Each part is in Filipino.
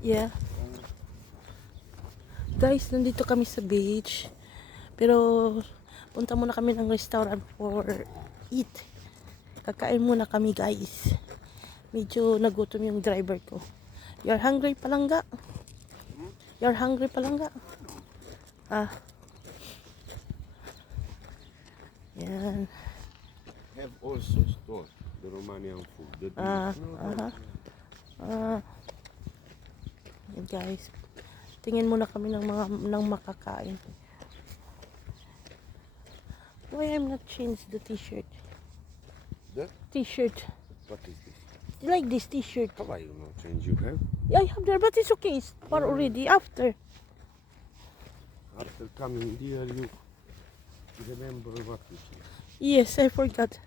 Yeah. Guys, nandito kami sa beach. Pero, punta muna kami ng restaurant for eat. Kakain muna kami, guys. Medyo nagutom yung driver ko. You're hungry palangga? You're hungry palangga? Ah. Yan. have also stored the Romanian food. The Ah, dish. aha. Ah. Yan guys. Tingin muna kami ng mga ng makakain. Why I'm not change the t-shirt? The? T-shirt. What is this? Like this t-shirt. How are you not change you have? I have there, but it's okay. It's for already after. After coming here, you remember what you said. Yes, I forgot.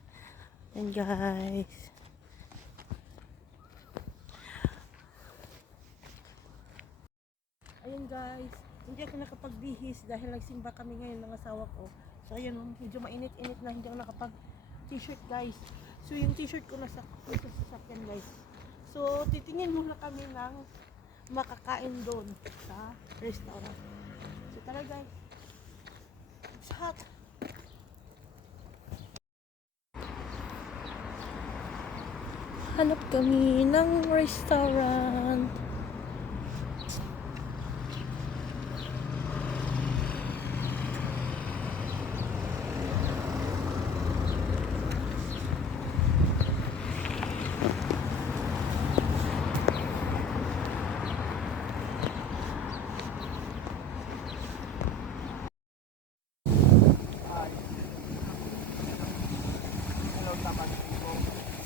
And guys. Ayun guys, hindi ako nakapagbihis dahil nagsimba kami ngayon ng asawa ko. So ayun, medyo mainit-init na hindi ako nakapag t-shirt guys. So yung t-shirt ko nasa sa sakyan guys. So titingin muna kami ng makakain doon sa restaurant. So tara guys. It's hot. Hanap kami ng restaurant.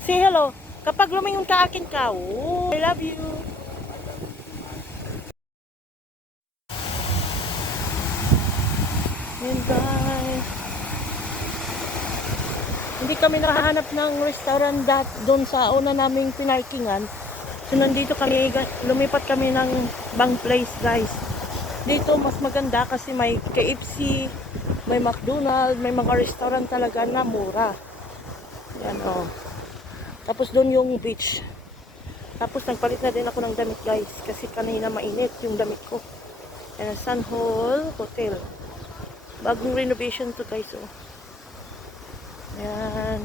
Say hello. Kapag lumingon ka akin ka, oh, I love you. Yan guys. Hindi kami nakahanap ng restaurant dat doon sa una naming pinarkingan. So nandito kami, lumipat kami ng bang place guys. Dito mas maganda kasi may KFC, may McDonald's, may mga restaurant talaga na mura. Yan oh. Tapos doon yung beach. Tapos nagpalit na din ako ng damit guys. Kasi kanina mainit yung damit ko. Yan ang Sun Hall Hotel. Bagong renovation to guys oh. Yan.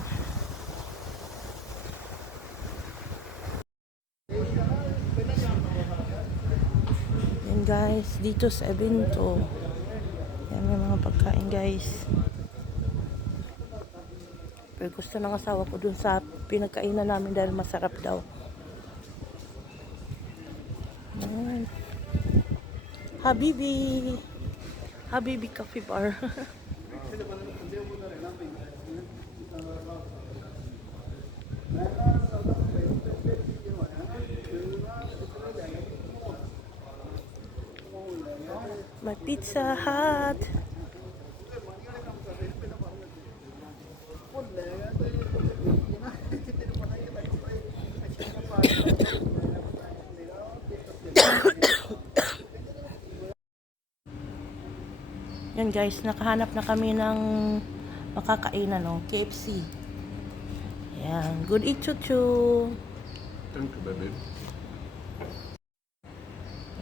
Yan guys. Dito sa Evento. Yan may mga pagkain guys. Pero gusto ng asawa ko dun sa pinagkainan namin dahil masarap daw. Ayan. Habibi. Habibi Coffee Bar. May Pizza Hut. Yan guys, nakahanap na kami ng makakainan, no? KFC. Yan. Good eat, chuchu. Thank you, baby.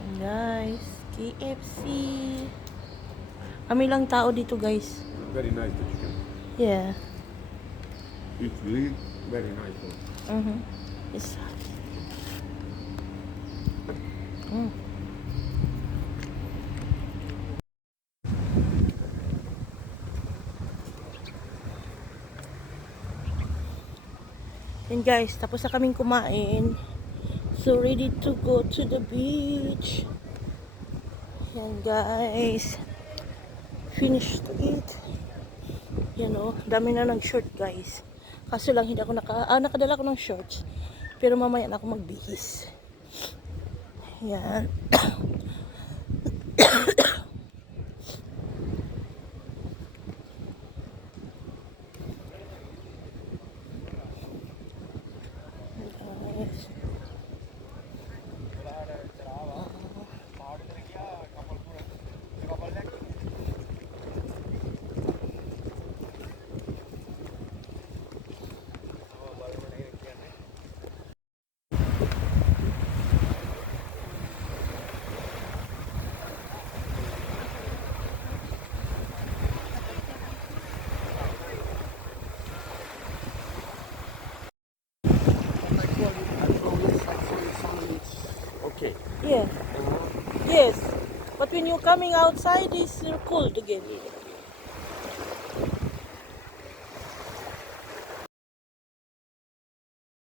Yan guys, KFC. Kami lang tao dito guys. Very nice the chicken. Yeah. It's really very nice. Mhm. It's Mm. Yan guys, tapos na kaming kumain. So ready to go to the beach. Yan guys. Finished to eat. Yan o, dami na ng short guys. Kaso lang hindi ako naka, ah, nakadala ko ng shorts. Pero mamaya na ako magbihis. Yan. Yes. But when you're coming outside, it's cold again.